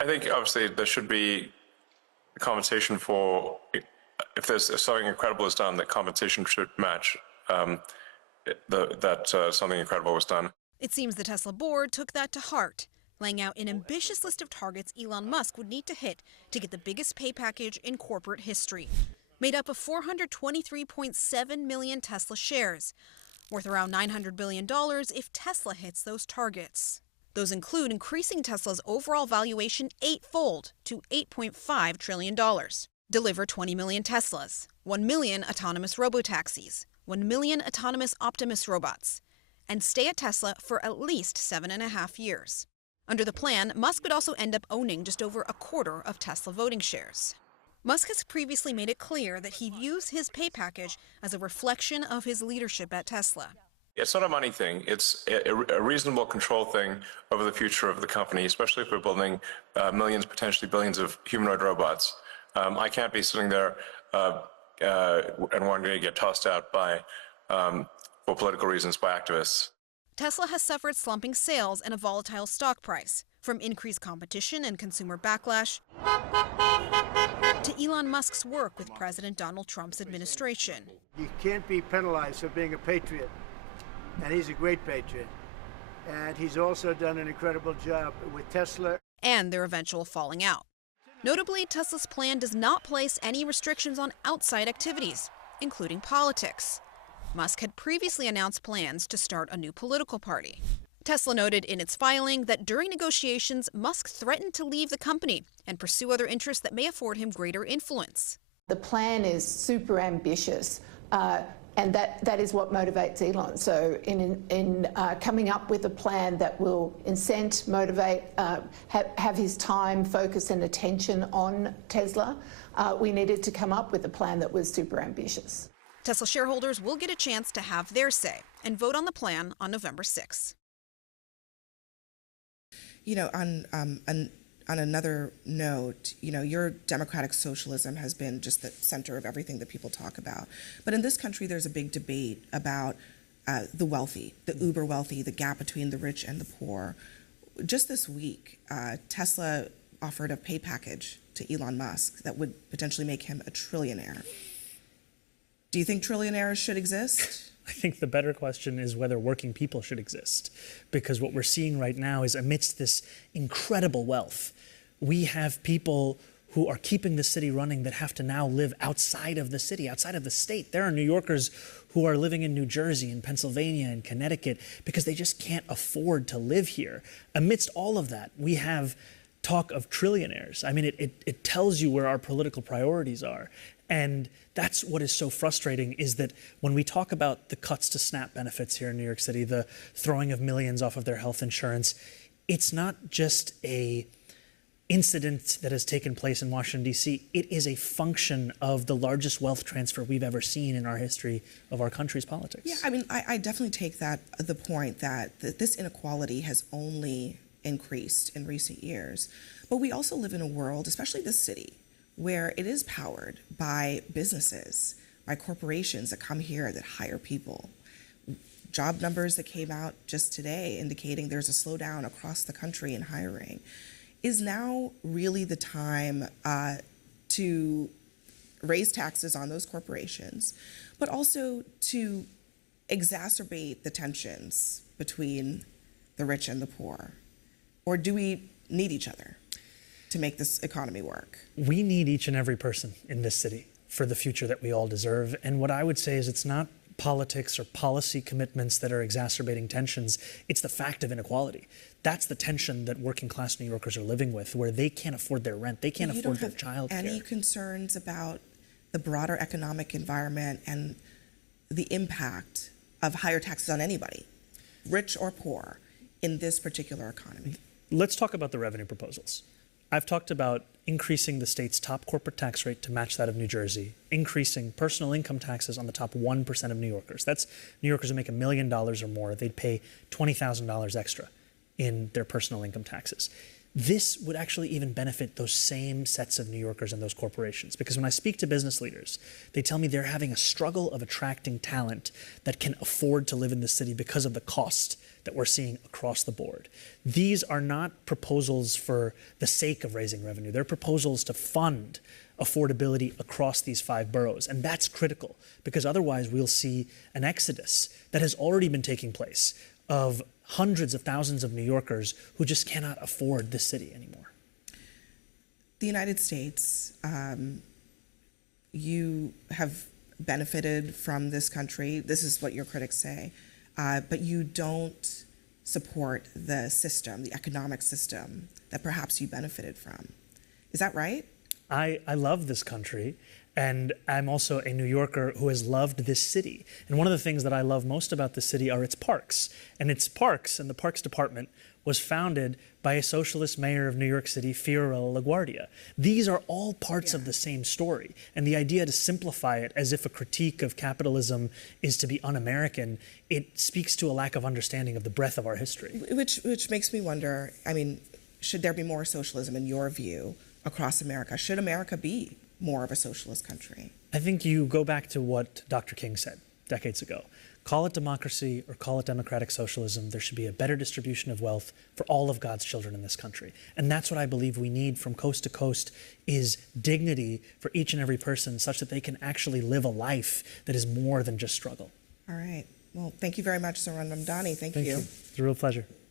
I think obviously there should be compensation for, if something incredible is done, that compensation should match that something incredible was done. It seems the Tesla board took that to heart, laying out an ambitious list of targets Elon Musk would need to hit to get the biggest pay package in corporate history, made up of 423.7 million Tesla shares, worth around $900 billion if Tesla hits those targets. Those include increasing Tesla's overall valuation eightfold to $8.5 trillion, deliver 20 million Teslas, 1 million autonomous robotaxis, 1 million autonomous Optimus robots, and stay at Tesla for at least 7.5 years. Under the plan, Musk would also end up owning just over a quarter of Tesla voting shares. Musk has previously made it clear that he views his pay package as a reflection of his leadership at Tesla. It's not a money thing. It's a reasonable control thing over the future of the company, especially if we're building millions, potentially billions of humanoid robots. I can't be sitting there and wanting to get tossed out by, for political reasons, by activists. Tesla has suffered slumping sales and a volatile stock price, from increased competition and consumer backlash to Elon Musk's work with President Donald Trump's administration. You can't be penalized for being a patriot, and he's a great patriot. And he's also done an incredible job with Tesla. And their eventual falling out. Notably, Tesla's plan does not place any restrictions on outside activities, including politics. Musk had previously announced plans to start a new political party. Tesla noted in its filing that during negotiations, Musk threatened to leave the company and pursue other interests that may afford him greater influence. The plan is super ambitious, and that is what motivates Elon. So in coming up with a plan that will incent, motivate, have his time, focus and attention on Tesla, we needed to come up with a plan that was super ambitious. Tesla shareholders will get a chance to have their say and vote on the plan on November 6th. You know, on another note, you know, your democratic socialism has been just the center of everything that people talk about. But in this country, there's a big debate about the wealthy, the uber wealthy, the gap between the rich and the poor. Just this week, Tesla offered a pay package to Elon Musk that would potentially make him a trillionaire. Do you think trillionaires should exist? I think the better question is whether working people should exist, because what we're seeing right now is amidst this incredible wealth, we have people who are keeping the city running that have to now live outside of the city, outside of the state. There are New Yorkers who are living in New Jersey and Pennsylvania and Connecticut because they just can't afford to live here. Amidst all of that, we have talk of trillionaires. I mean, it tells you where our political priorities are. And that's what is so frustrating, is that when we talk about the cuts to SNAP benefits here in New York City, the throwing of millions off of their health insurance, it's not just a incident that has taken place in Washington, D.C. It is a function of the largest wealth transfer we've ever seen in our history of our country's politics. Yeah, I mean, I definitely take the point that this inequality has only increased in recent years. But we also live in a world, especially this city, where it is powered by businesses, by corporations that come here that hire people. Job numbers that came out just today indicating there's a slowdown across the country in hiring. Is now really the time to raise taxes on those corporations, but also to exacerbate the tensions between the rich and the poor? Or do we need each other to make this economy work? We need each and every person in this city for the future that we all deserve. And what I would say is it's not politics or policy commitments that are exacerbating tensions. It's the fact of inequality. That's the tension that working class New Yorkers are living with, where they can't afford their rent, they can't afford their childcare. Any concerns about the broader economic environment and the impact of higher taxes on anybody, rich or poor, in this particular economy? Let's talk about the revenue proposals. I've talked about increasing the state's top corporate tax rate to match that of New Jersey, increasing personal income taxes on the top 1% of New Yorkers. That's New Yorkers who make $1 million or more. They'd pay $20,000 extra in their personal income taxes. This would actually even benefit those same sets of New Yorkers and those corporations, because when I speak to business leaders, they tell me they're having a struggle of attracting talent that can afford to live in the city because of the cost that we're seeing across the board. These are not proposals for the sake of raising revenue. They're proposals to fund affordability across these 5 boroughs. And that's critical, because otherwise we'll see an exodus that has already been taking place of hundreds of thousands of New Yorkers who just cannot afford this city anymore. The United States, you have benefited from this country. This is what your critics say, but you don't support the system, the economic system that perhaps you benefited from. Is that right? I love this country, and I'm also a New Yorker who has loved this city. And one of the things that I love most about the city are its parks. And its parks, and the Parks Department, was founded by a socialist mayor of New York City, Fiorello LaGuardia. These are all parts of the same story. And the idea to simplify it as if a critique of capitalism is to be un-American, it speaks to a lack of understanding of the breadth of our history. Which makes me wonder, I mean, should there be more socialism in your view across America? Should America be more of a socialist country? I think you go back to what Dr. King said decades ago. Call it democracy or call it democratic socialism, there should be a better distribution of wealth for all of God's children in this country. And that's what I believe we need from coast to coast, is dignity for each and every person such that they can actually live a life that is more than just struggle. All right. Well, thank you very much, Sarun Ramdani. Thank you. It's a real pleasure.